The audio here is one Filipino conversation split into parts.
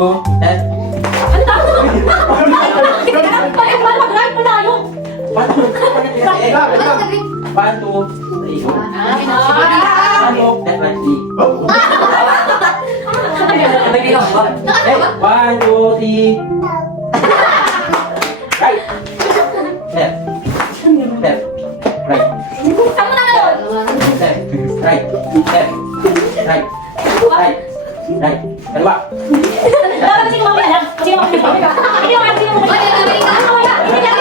2, left. Ano na? Bakit ba mag-right mo tayo? 1, 2, 3. 1, 2, 3. 1, 2, left, right, 3. Hey, 1, 2, 3. Right. Left. Left. Right. Saan mo na doon? Left. Right. Left. Right. Right. Right. Dalawa. Dapat kasi kumamaya lang. Kasi kumamaya lang. Hindi naman kasi kumamaya lang. Hindi naman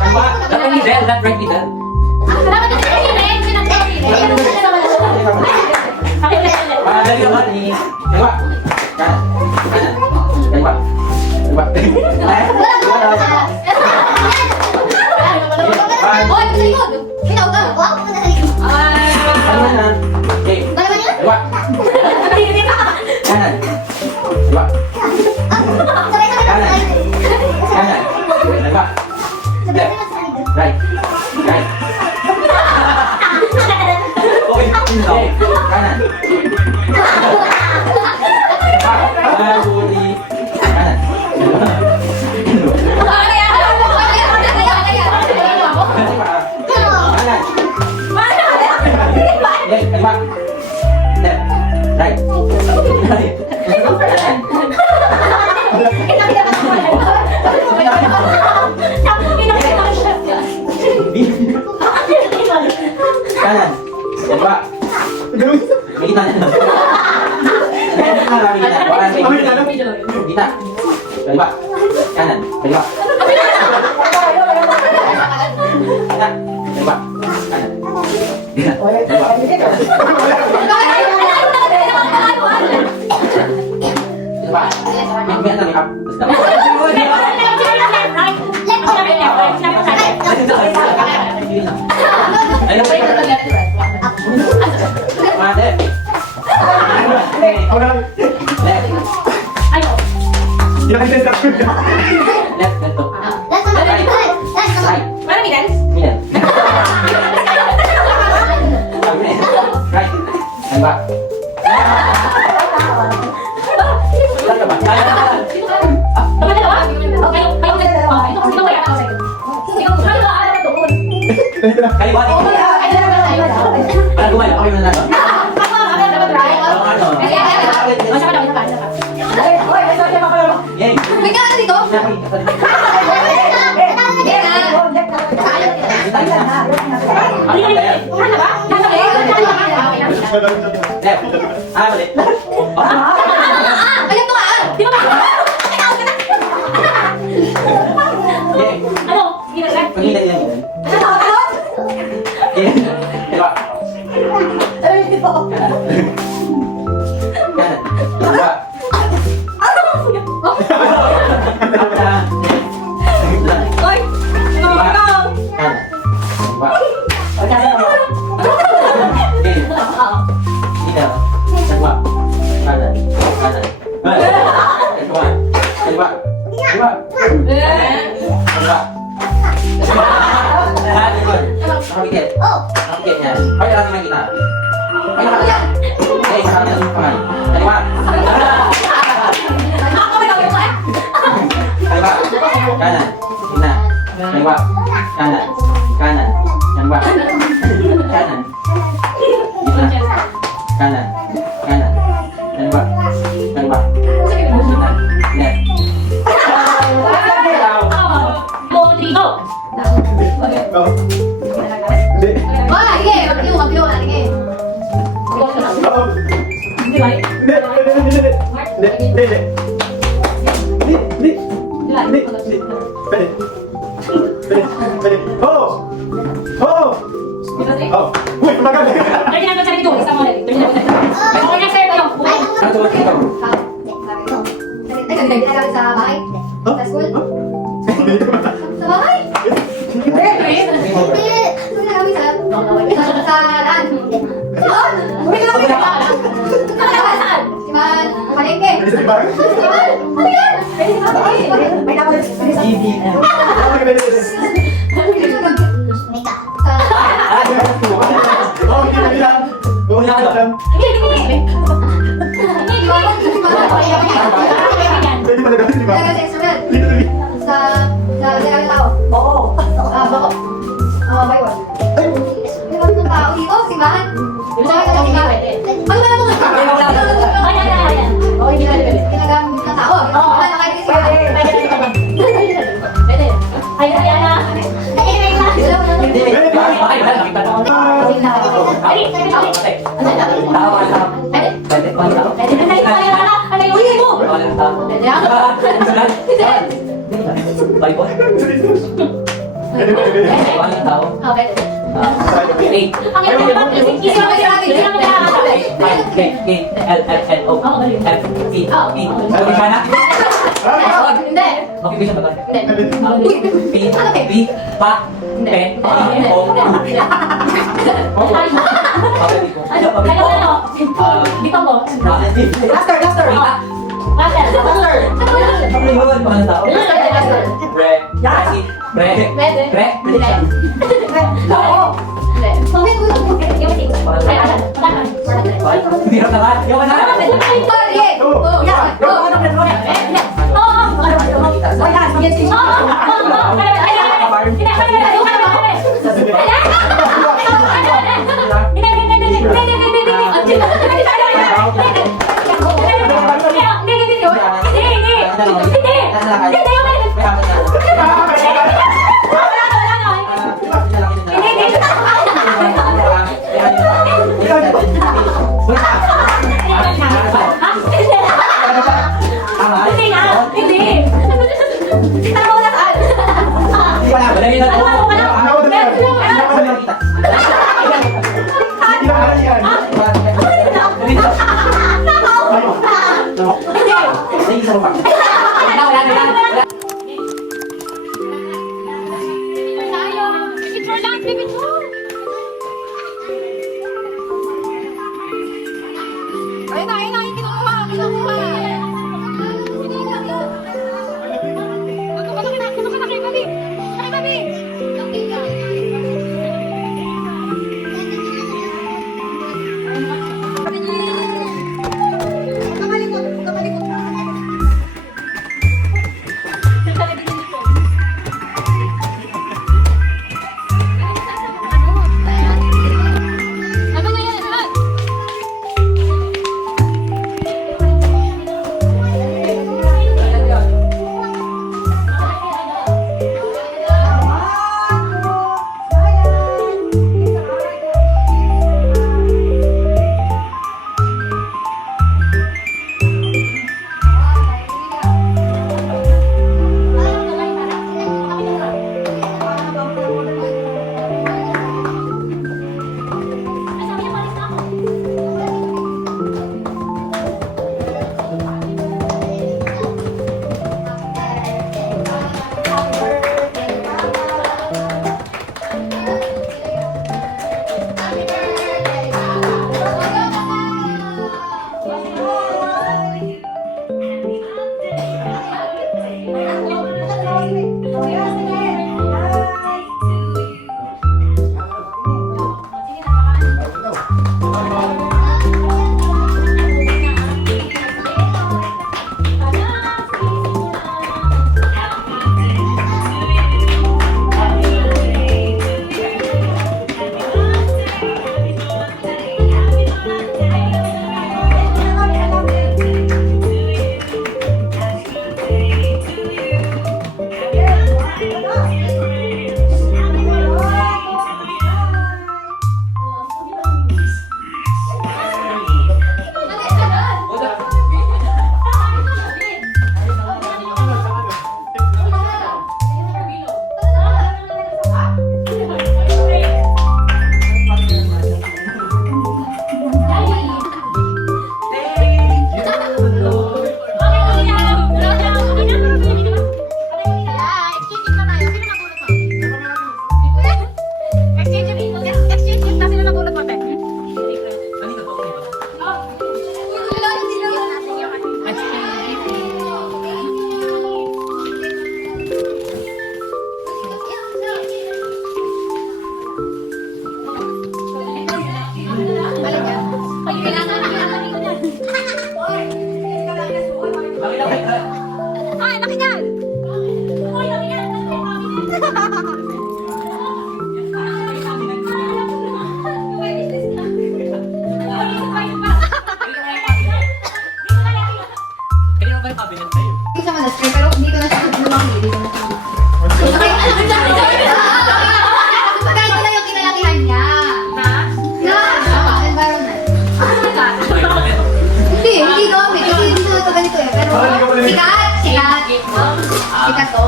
Dalawa. Dapat middle. Left, right, middle. Dali naman ni. Dalawa. Kanan. Kanan. Dalawa. Dalawa. Ano na? Okay. Dalawa. Kanan. Dalawa. Kanan. Kanan. Dalawa. Left. Right. Right. Okay. Kanan. Huli. Kanan. Kanan. Left. Dalawa. Left. Right. Right. Kanan. Kanan. Dalawa. Kita na. Kita. Dalawa. Kanan. Dalawa. Kanan. Dalawa. Kanan. Kita. Dalawa. Dalawa. May ano up. Ayun pa yun. Mate. Left. Ayaw. Left. Left to. Right. Parang middle? Middle. Right. Dalawa. Dalawa ba? Tama dalawa? Okay, kayo dalawa. Ito kasi ikaw kaya ako sa'yo. Ikaw, kayo ba alam doon? Kaliwa din. Parang gumala. Okay mo na nato. Yay. Left. Mali. Yay. Ano? Ginagawa? Pagkita yan. Yay. Dalawa. Kanan. Dalawa. Oy! Kanan. Dalawa. Yay. Dito. Dalawa. Kanan. Kanan. Dalawa. Dalawa. Dalawa. Dalawa. Nakapikit. Nakapikit niya. Kaya lang naman kita. Kaya lang kita. Eh, sa kanya yung pangalan. Dalawa. Dalawa. Kanan. Gina. Dalawa. Kanan. Kanan. Dalawa. Kanan. Gina. Kanan. Kanan. Dalawa. Dalawa. Gina. Left. Sa bahay? Sa school? Sa bahay? Hindi. Doon na kami sa daan. Doon? Uwi na kami sa daan. Saan? Siman. Palengke. Siman. Ano yan? May Hindi, bakit nakita na? Ay, Patay. Tao ka lang. Pwede pa lang. Ano yung huli mo? Walang tao. Pwede yan? Sunod. Bible. Walang tao. Okay. Eight. Ang ito naman, isip mo K, L, L, N, O, F, E, E. Sabi ka na? Hindi. Okay, bisa ba? Hindi. P, B, pa, P, O, Dito mo. Duster, duster. Ano yun? Paano tao? Re, si, re, re, lao. Hirap naman. Yawan na.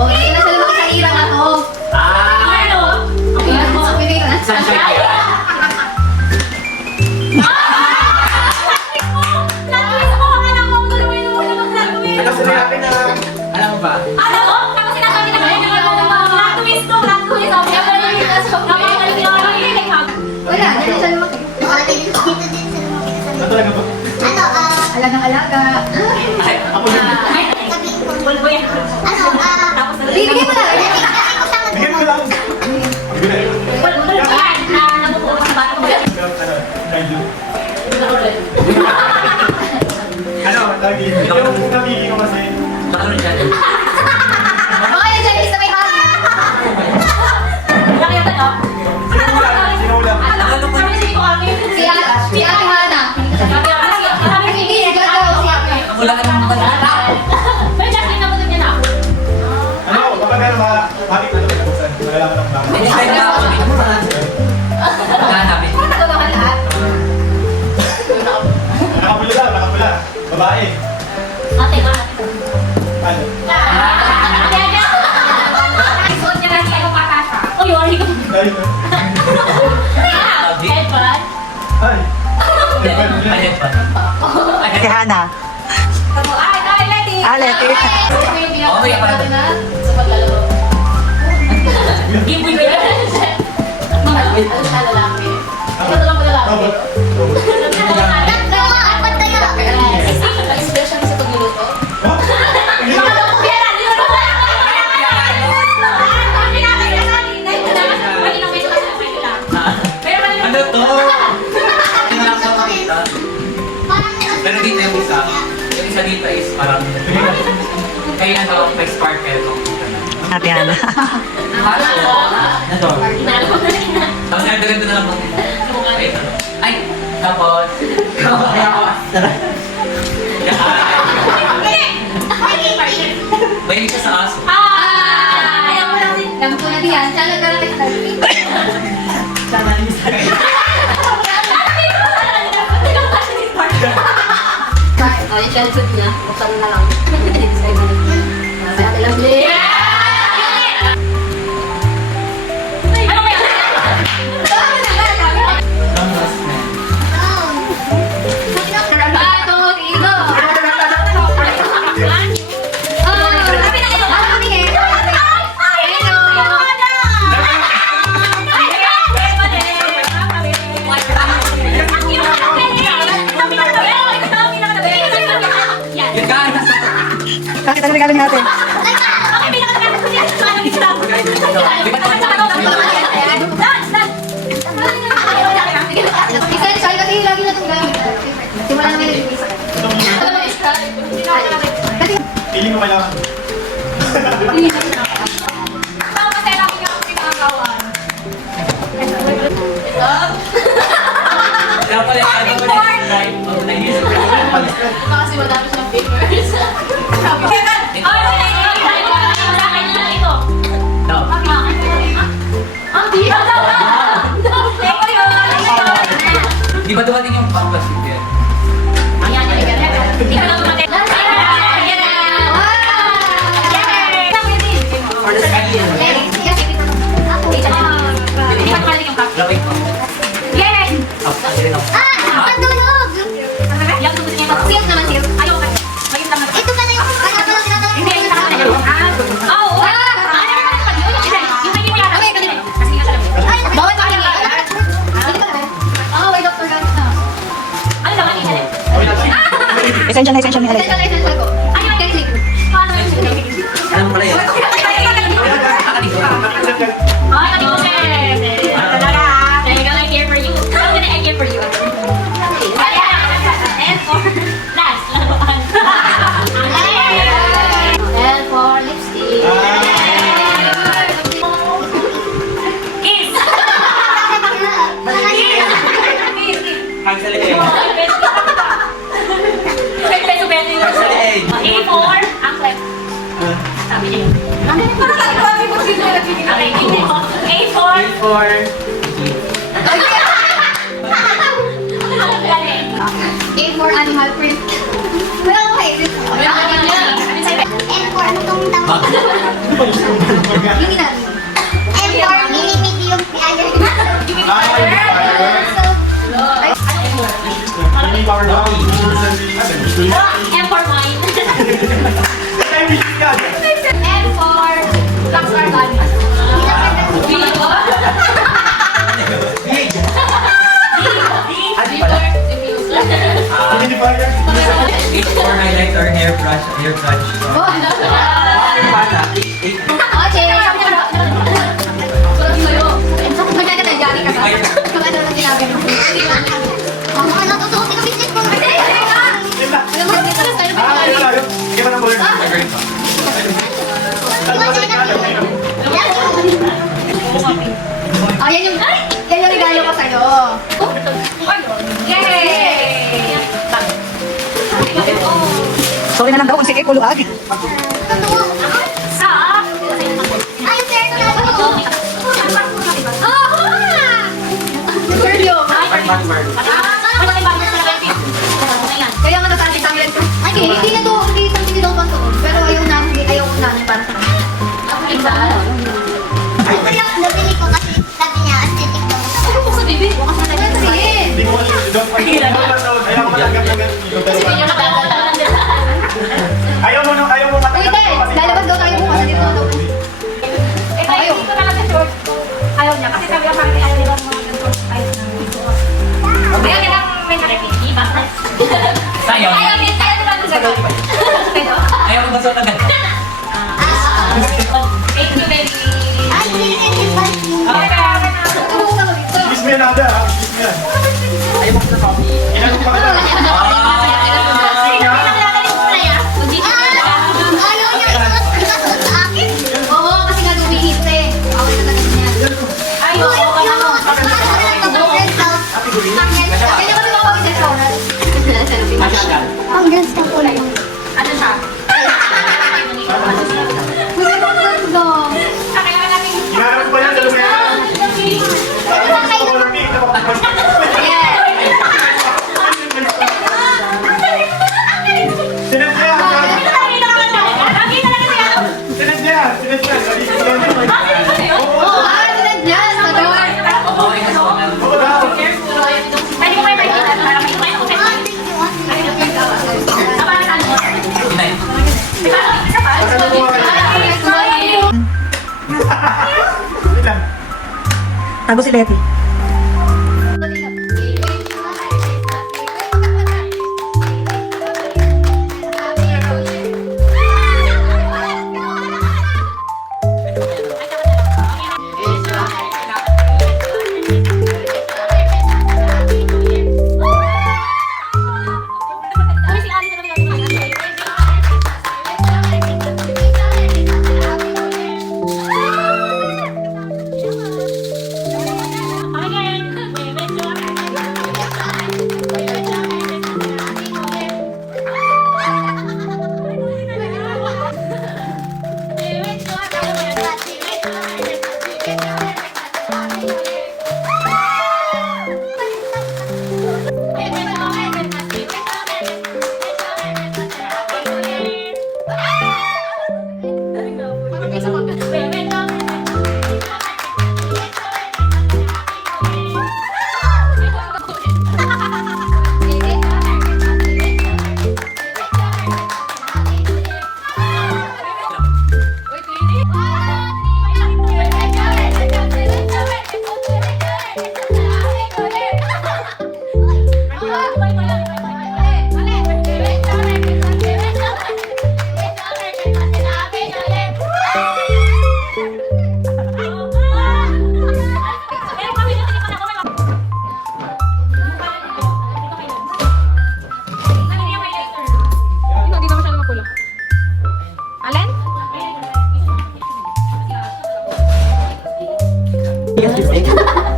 Oo, hindi na siya lumaki sa ira na to. Ano? Okay, so bigay ko na. Sunshine kaya. Nakasabi na. Alam mo ba? Wala, hindi na siya lumaki. Ano talaga ba? Alagang-alaga. Ay, ako na. Bibigyan mo na. Bigyan mo lang. Bigyan mo Ano, lagi. Yung napili ko kasi. Ano dyan? Okay, yung Chinese na may hangin. Sino ulam? Si Ate Hana. Hindi, gagaw si Ate. Wala ka naman pala. Ano, kapag ano, matik na ito buksan. Malalaman ng mama. Hindi kayo na ako. Maghanapin. Nagawa ka lahat. Nakapula lang, nakapula. Babae. Ano? Dahil ba? Ay. Ayan pa. Si Hana. Aleti. Okay, para doon. Robot. Oh? Ano to? Ano lang sa makita? Pero dito yung isa. Yung isa dito is parang kaya ano, may sparkle kung kita na. Ate Hana. Ito. Tapos ganito na lang po. Ay, tapos. Kaya ako. Mahilig siya sa aso. Alam ko na diyan. Siya lang galapit sa Oh, yung shellfood niya. Buksan mo na lang. Nasa ate lang. Yung ganas na to. Bakit ano regaling natin? Essential kasi lagi na itong gamit. Simula na may nag-ibig sa Feeling ko kailangan. Kaya pala yung ano ko na yung drive. Naisip ko yung palis. Kasi madami siyang papers. No. Di ba dumating yung pangplastic yan? Or the sky yun? Lapit ko. Oh, sige lang. Silk naman, silk. Ito ka na yung bawal pa kami. May Dr. Ganes na. Essential na essential ni Aleti. Essential, essential ko. Technique. Alam mo pala yun? And for lipstick. Ang sa leeg. Ang sa leeg. A4, ang klep. Sabi niya. A4. For A for animal print. Well, okay. And for ano tong tawag? Oh, yan yung regalo ko sa'yo. Yay! Sorry na lang daw kung sige ko luag. Ah! Ay, yung fair na ako. Perfume. Kaya nga nasa ating tablet ko. Ay, hindi na to, hindi daw pa to. Pero ayaw ko namin para sa kanya. Kaya nabili ko kasi sabi niya, aesthetic daw. Ano po sa bibi? Bukas na tayo sabihin. Hindi ko kasi ayaw ko matanggap ng ganito. Ayaw mo Uy, matanggap. Des, lalabas daw tayo bukas. Dito daw. Eh, kaya hindi ko talaga short. Ayaw niya. Kasi sabi ko sa akin, ayaw nila mga short size na dito. Ayaw nila may nakikiki ba? Sayang. Ayaw nila ba ito gagawin? Pero, Ayaw mo gusto agad. thank you, baby. Ay, hindi pa. Okay, kaya ako na. Tulungan ka dito. Kiss me yan, Ada. Kiss me yan. Ayaw mo gusto coffee. Ilan pa ka na? Ayaw niya ikasuot sa akin. Oo, kasi nga lumihit eh. Okay na talaga niya. Ay, Yung oo, kaya kami mapapit sa oras. Masyadal. Ang ganda ng kulay. ano siya? Ang ganda. Kaya natin. Hinaharap pa yan sa lumayan. Yes. Sinadya! Sinadya! Sinadya! Oo, tulad niyan. Adore. Okay na sa kanan. Oo daw. Pwede mo kayo balikan para may kumain ako. Tama na ano? Inay. Diba? Isa pa? Wait lang. Tago si Letty.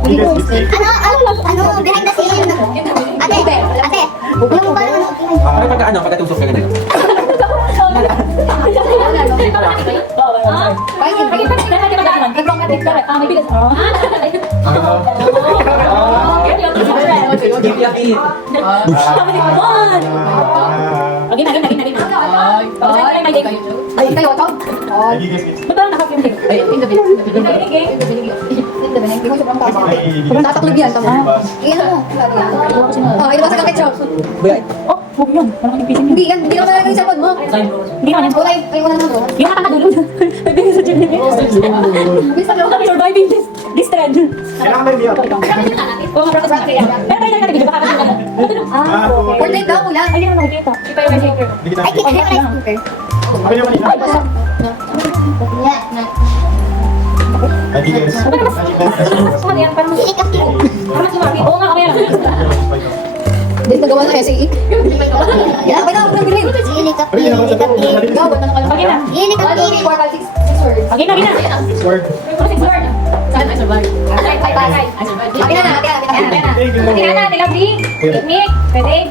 Ano, behind the scene. Ate, yung ba ano? Ano pagka ano, pagkatusok ka ganun? Ay, kayo to? Hindi ko sobrang taas. Sobrang tataklob yan, tama? Iyan mo. Oh, ilabas ka ketchup. Hindi yan, hindi naman nalagay sa pod mo. Hindi naman yan. Wala, ay wala na to. Yung nakakadulog. May bigay sa Jimmy. Bisa mo. Surviving this trend. Kailangan ba yung biyak? Oo, mga bracket yan. Pero tayo na video, baka kasi naman. Portrait daw, kulang. Ay, hindi naman nakikita. Ipa yung shaker. Hindi kita. Ay, kita na yung scooter. Okay naman ito. Ay, basta. Ay, di guys. Ano yan? Parang mas... Parang mas sumami. Oo nga, kaya lang. Dito nagawa na SAE. Yan, okay na, ako nang bilhin. Ilikap, ilikap, Gawin na nakalala. Okay na. Ilikap, ilikap. 4, 5, 6 words. Okay na, okay na. Word. Six word. Saan? survive. Bye, bye, bye. I survive. Happy na, happy na, happy na. Ate Hana, Ate Lovely, Picnic, Pwede.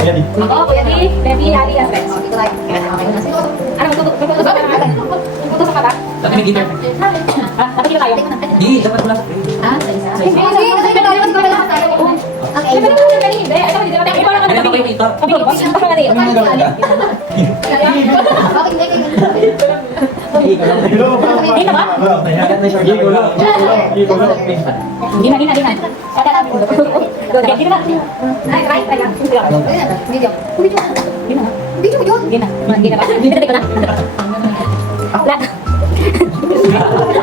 Ayan eh. Ako, Kuya D, Baby, Ali, and friends. Dito tayo. Ano, magtutusok ka ba? Magtutusok ka ba? Dati may guitar. Dapat kita tayo. Hindi, dapat wala sa frame. Hindi, kasi tayo, kasi wala tayo. Okay. Hindi pa naman kanina, hindi. Ay, hindi naman. Iba lang Kaya ako yung guitar. Sabi ko, bakit natin? Bakit hindi kayo? Hello. Hindi na ba? Hindi na. Kaya namin ko. Hindi na. Ay, right, right. Video. Hindi na. Video ko yun. Hindi na. Hindi na ba? Hindi na ko na. Wala.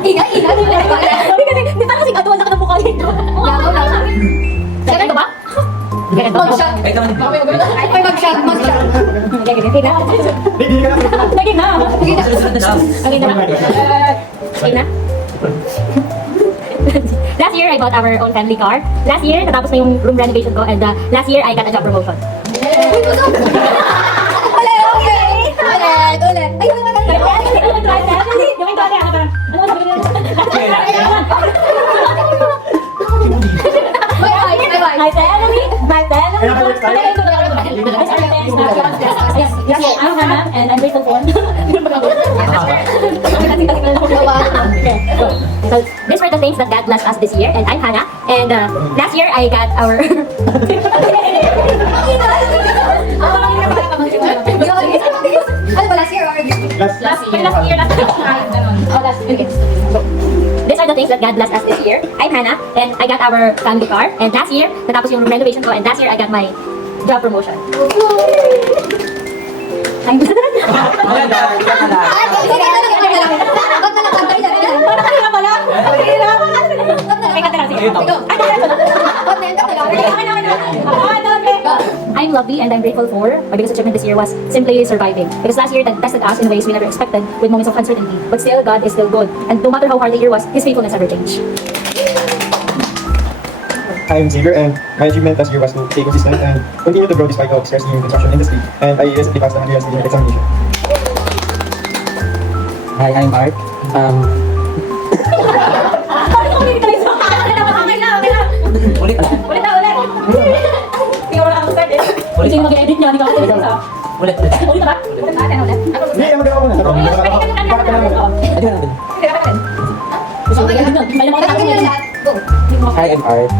Ingay. Sabi kasi, di ba kasi katuwan sa kanang mukha nito? Gagaw lang. Ganito ba? Ganito. Mag-shot. Kahit naman hindi. Ay, mag-shot. Hindi na. Lagi na. Sunod-sunod na siya. Lagi na. Lagi na. Last year, I bought our own family car. Last year, natapos na yung room renovation ko. And last year, I got a job promotion. Ulit. Ay, wala na. My family. I'm Hannah, and I'm grateful for. So these were the things that God blessed us this year, and I'm Hannah. And last year I got our. Ano ba last year or Last year. These are the things that God blessed us this year. I'm Hannah, and I got our family car. And last year, natapos yung renovation ko, and last year I got my job promotion. Ay, sige na lang. Ba't na lang kanta? Kanina pala. Ay, kanta lang, sige. Ba't na yung I'm lovely and I'm grateful for my biggest achievement this year was simply surviving. Because last year that tested us in ways we never expected with moments of uncertainty. But still, God is still good. And no matter how hard the year was, His faithfulness never changed. I'm Xavier, and my achievement last year was to stay consistent and continue to grow despite of stress in the construction industry. And I recently passed the Materials Engineering examination. Hi, I'm Art. Ulit. Ulit na. Hindi ko wala kang start eh. Kasi yung mag-edit niya, hindi ka ako sa Ulit. Ulit na ba? Ulit na, ulit. Hindi, mag-ako muna. Bakit ka namin? Hi, I'm Art.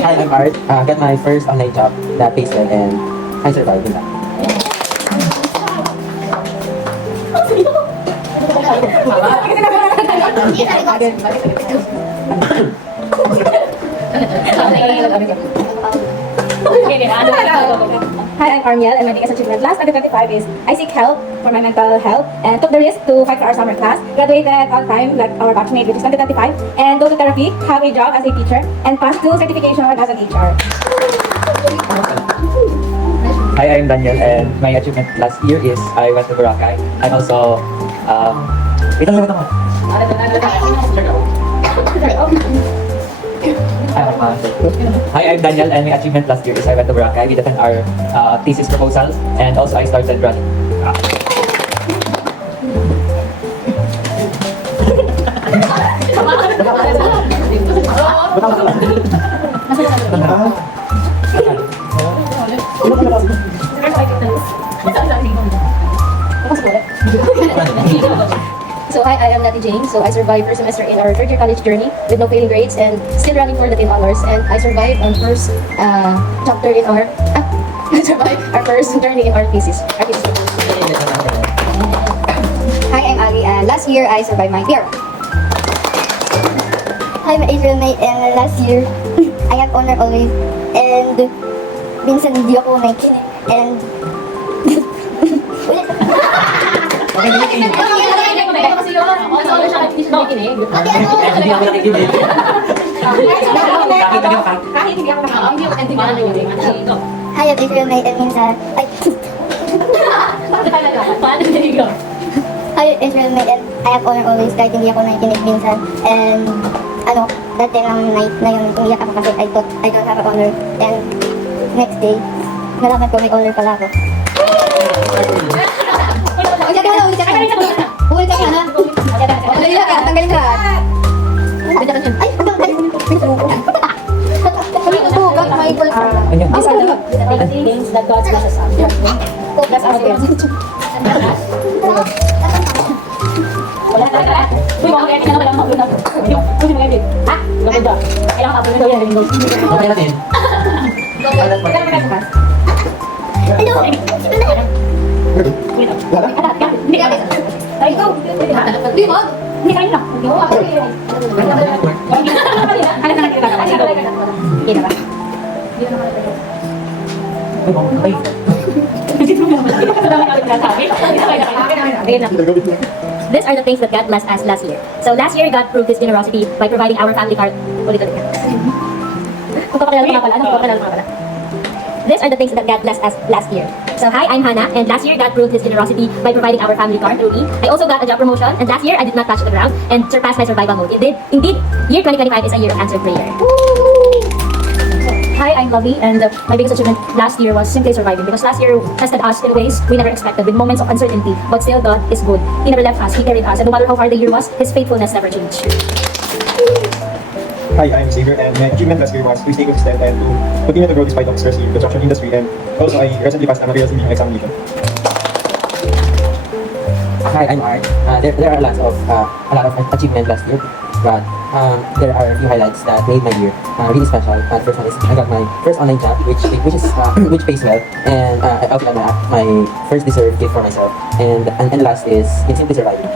Hi, I'm Art. Got my first online job that pays well and I survived in that. Hi, I'm Armiel, and my biggest achievement last 2025 is I seek help for my mental health and took the risk to fight for our summer class, graduated on time like our batchmate, which is 2025, and go to therapy, have a job as a teacher, and pass 2 certification as an HR. Hi, I'm Daniel, and my achievement last year is I went to Boracay. I'm also, wait lang. Hi, I'm Daniel, and my achievement last year is I went to Boracay. We defended our thesis proposals, and also I started running. So hi, I am Nati Jane. So I survived first semester in our third year college journey with no failing grades and still running for the 10 honors. And I survived on first chapter in our I survived our first journey in our thesis. Hi, I'm Ali. Last year, I survived my fear. I'm April May, and last year, I have honor always. And minsan hindi ako nakikinig. And Hindi ako nakikinig. Kahit hindi ako hi, I'm April May, and minsan ay hi, April May, and I have honor always kahit hindi ako nakikinig minsan. And dati lang night na yun, umiyak ako kasi I thought I don't have an honor. And next day, nalaman ko may honor pala ako. Ulit ka na, ulit ka na. Ulit ka na. Tanggalin lahat, tanggalin lahat. Ay, These are the things that God blesses us. That's our gift. Wala na. Uy, mga kaya na wala na. Uy, mga kaya. Ha? Ganda. Kailangan ka pa yan. Okay natin. Hindi ka. Ay, go. Hindi mo. Hindi kayo na. Hindi mo. Ano na nakikita ka? Hindi na ba? Okay. These are the things that God blessed us last year. So last year, God proved His generosity by providing our family car. These are the things that God blessed us last year. So hi, I'm Hannah, and last year God proved His generosity by providing our family car through me. I also got a job promotion, and last year I did not touch the ground and surpassed my survival mode. Indeed, year 2025 is a year of answered prayer. Hi, I'm Lovey, and my biggest achievement last year was simply surviving, because last year tested us in ways we never expected, with moments of uncertainty, but still God is good. He never left us, He carried us, and no matter how hard the year was, His faithfulness never changed. Hi, I'm Xavier, and my achievement last year was to stay consistent and to continue to grow despite of stress in the construction industry, and also I recently passed a materials engineering examination. Hi, I'm Art. There are a lot of achievements last year, but there are a few highlights that made my year really special. The first one is I got my first online job, which pays well, and I also got my first deserved gift for myself. And last is in simply surviving.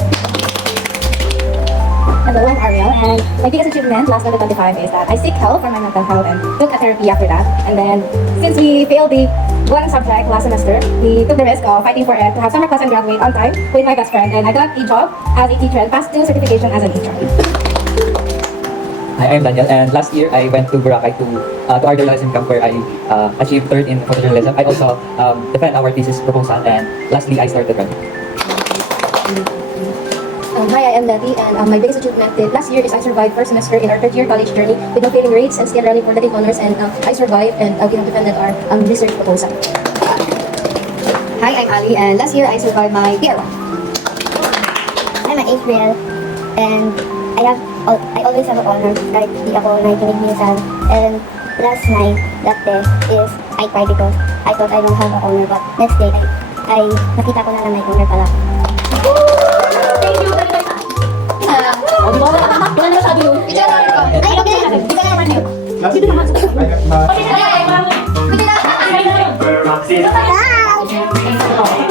Hello, I'm Ariel, and my biggest achievement last 2025 is that I seek help for my mental health and took a therapy after that. And then, since we failed the one subject last semester, we took the risk of fighting for it to have summer class and graduate on time with my best friend. And I got a job as a teacher and passed 2 certification as an HR. Hi, I'm Daniel, and last year I went to Boracay to our journalism camp where I achieved 3rd in photojournalism. I also defended our thesis proposal, and lastly I started running. Hi, I am Letty, and my biggest achievement last year is I survived first semester in our 3rd year college journey with no failing grades and still running for the honors, and I survived, and we have defended our research proposal. Hi, I'm Ali, and last year I survived my PR1. I'm an April, and I always have honors kahit di ako nakikinig minsan. And last night, that day, is I cried because I thought I don't have an honor, but next day, I nakita ko na may honor pala. Thank you very much. Wala na sabi yun. Ay, okay. Ito naman yun. Last year, I got my Okay,